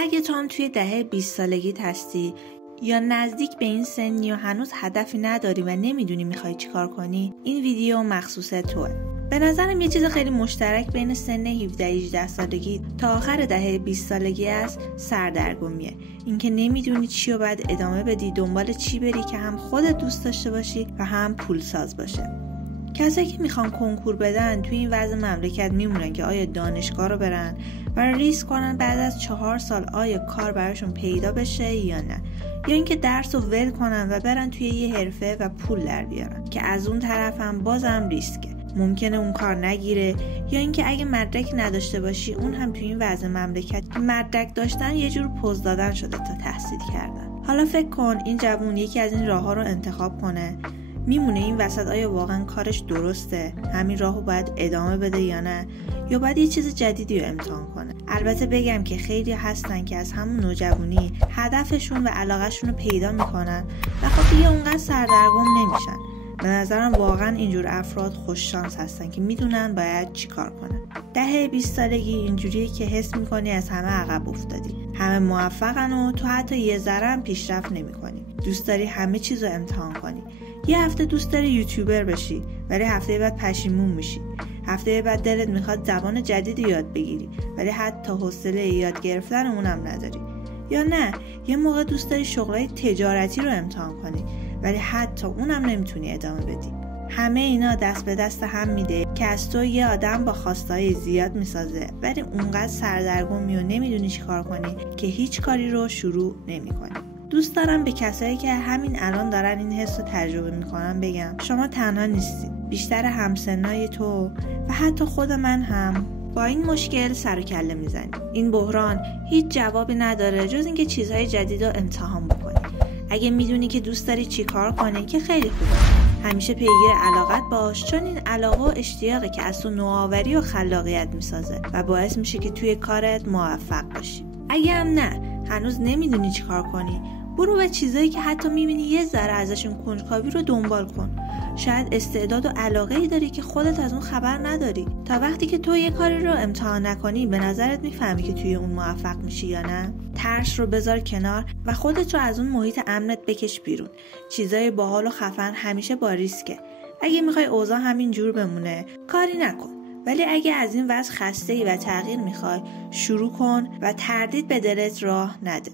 اگه تو هم توی دهه 20 سالگیت هستی یا نزدیک به این سنی و هنوز هدفی نداری و نمیدونی میخوای چیکار کنی، این ویدیو مخصوص توه. به نظرم یه چیز خیلی مشترک بین سن 17-18 سالگی تا آخر دهه 20 سالگی است سردرگمیه. اینکه نمیدونی چی رو باید ادامه بدی، دنبال چی بری که هم خودت دوست داشته باشی و هم پولساز باشه. کسایی که میخوان کنکور بدن توی این وضع مملکت میمونن که آیا دانشگاه رو برن و ریسک کنن بعد از 4 سال آیا کار براشون پیدا بشه یا نه، یا اینکه درس رو ول کنن و برن توی یه حرفه و پول در بیارن که از اون طرف هم بازم ریسکه، ممکنه اون کار نگیره، یا اینکه اگه مدرک نداشته باشی اون هم توی این وضع مملکت مدرک داشتن یه جور پوز دادن شده تا تحصیل کردن. حالا فکر کن این جوون یکی از این راه‌ها رو انتخاب کنه، میمونه این وسط آیا واقعا کارش درسته، همین راهو باید ادامه بده یا نه، یا باید یه چیز جدیدی رو امتحان کنه. البته بگم که خیلی هستن که از همون نوجوانی هدفشون و علاقهشون رو پیدا میکنن و خب دیگه اونقدر سردرگم نمیشن. به نظرم واقعا اینجور افراد خوش شانس هستن که میدونن باید چی کار کنن. دهه 20 سالگی اینجوریه که حس میکنی از همه عقب افتادی، همه موفقن و تو حتی یه ذره هم پیشرفت نمیکنی. دوست داری همه چیز رو امتحان کنی. یه هفته دوست داری یوتیوبر بشی ولی هفته بعد پشیمون میشی. هفته بعد دلت میخواد زبان جدیدی یاد بگیری ولی حتی حوصله یاد گرفتن اونم نداری. یا نه یه موقع دوست داری شغلای تجارتی رو امتحان کنی ولی حتی اونم نمیتونی ادامه بدی. همه اینا دست به دست هم میده که از تو یه آدم با خواستهای زیاد میسازه ولی اونقدر سردرگمی و نمیدونی چی کار کنی که هیچ کاری رو شروع نمیکنی. دوست دارم به کسایی که همین الان دارن این حس رو تجربه میکنن بگم شما تنها نیستید. بیشتر همسنای تو و حتی خود من هم با این مشکل سر و کله میزنیم. این بحران هیچ جوابی نداره جز اینکه چیزهای جدید رو امتحان بکنی. اگه میدونی که دوست داری چی کار کنی که خیلی خوبه. همیشه پیگیر علاقت باش، چون این علاقه و اشتیاقی که از تو نوآوری و خلاقیت میسازه و باعث میشه که توی کارت موفق باشی. اگه هم نه هنوز نمیدونی چی کار کنی، برو به چیزایی که حتی میبینی یه ذره ازشون کنجکاوی رو دنبال کن. شاید استعداد و علاقه‌ای داری که خودت از اون خبر نداری. تا وقتی که تو یه کاری رو امتحان نکنی به نظرت میفهمی که توی اون موفق میشی یا نه. ترس رو بذار کنار و خودت رو از اون محیط امنت بکش بیرون. چیزای باحال و خفن همیشه با ریسکه. اگه میخوای اوضاع همین جور بمونه کاری نکن، ولی اگه از این وضع خسته‌ای و تغییر میخوای شروع کن و تردید به دلت راه نده.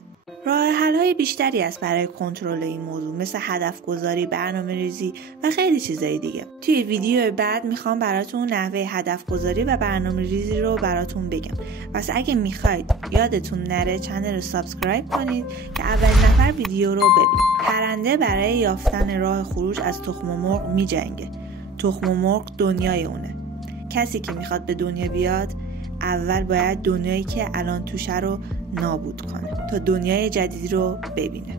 راه حل‌های بیشتری هست برای کنترل این موضوع، مثل هدف گذاری، برنامه‌ریزی و خیلی چیزای دیگه. توی ویدیو بعد میخوام براتون نحوه هدف گذاری و برنامه‌ریزی رو براتون بگم. پس اگه میخواید یادتون نره چنل رو سابسکرایب کنید که اولین نفر ویدیو رو ببینید. پرنده برای یافتن راه خروج از تخم مرغ میجنگه. تخم مرغ دنیای اونه. کسی که میخواد به دنیا بیاد اول باید دنیایی که الان توشه رو نابود کنه تا دنیای جدید رو ببینه.